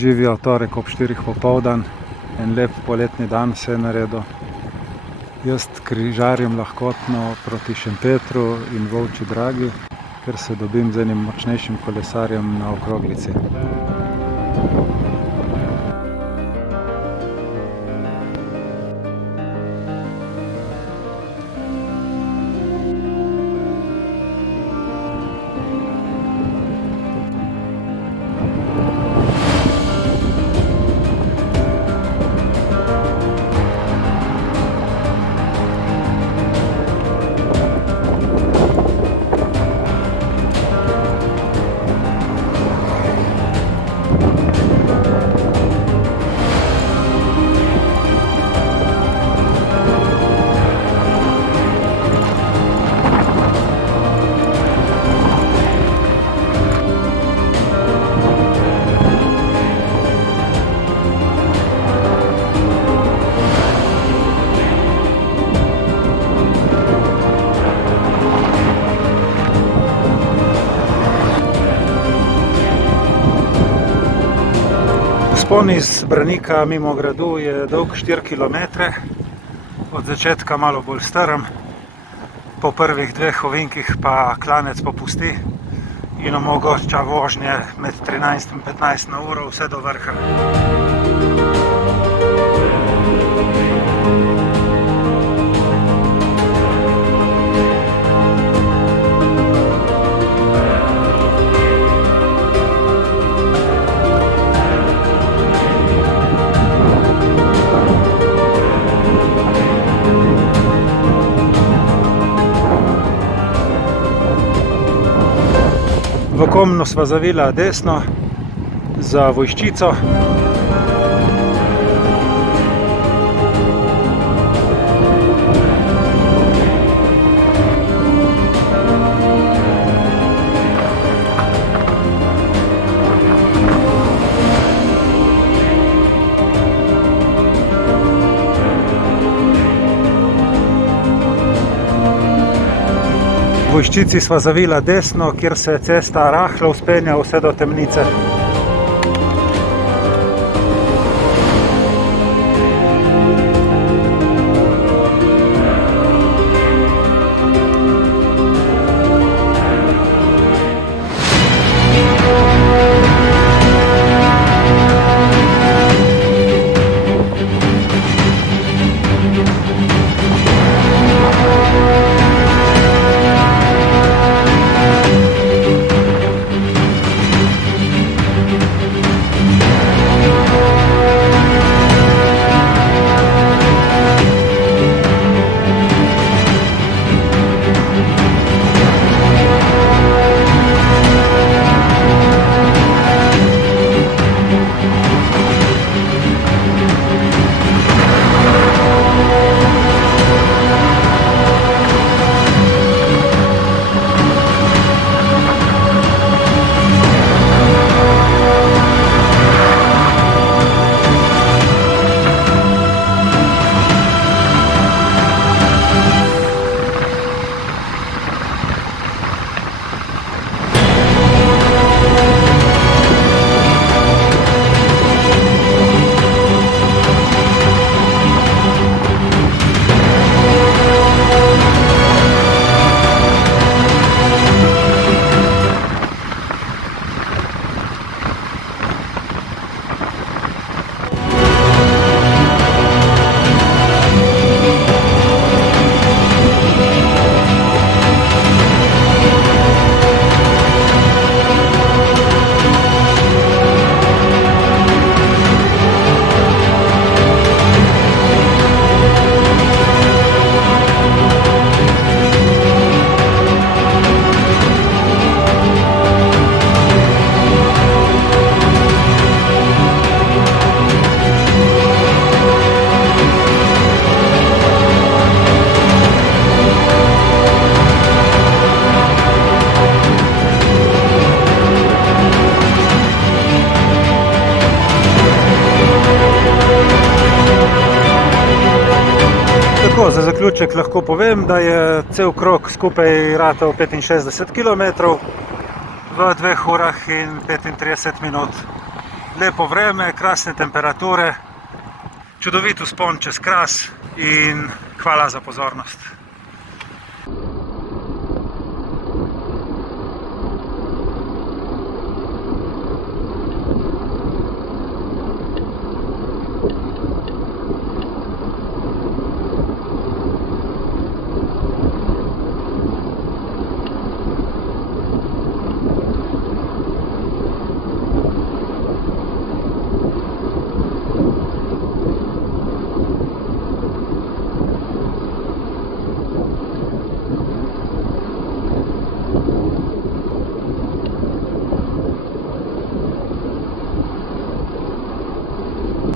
Živijo torek ob 4 popoldan, en lep poletni dan se je naredil. Jaz križarjem lahkotno proti Šempetru in Volčji Dragi, ker se dobim z enim močnejšim kolesarjem na okroglici. Vzpon iz Branika mimo gradu je dolg 4 km, od začetka malo bolj strm, po prvih 2 ovinkih pa klanec popusti in omogoča vožnje med 13 in 15 na uro vse do vrha. V Komno sva zavila desno za Vojščico. V Vojščici sva zavila desno, kjer se cesta rahlo vzpenja vse do Temnice. Za zaključek lahko povem, da je cel krog skupaj ratal 65 km v 2 urah in 35 minut. lepo vreme, krasne temperature, čudovit vzpon čez Kras in hvala za pozornost.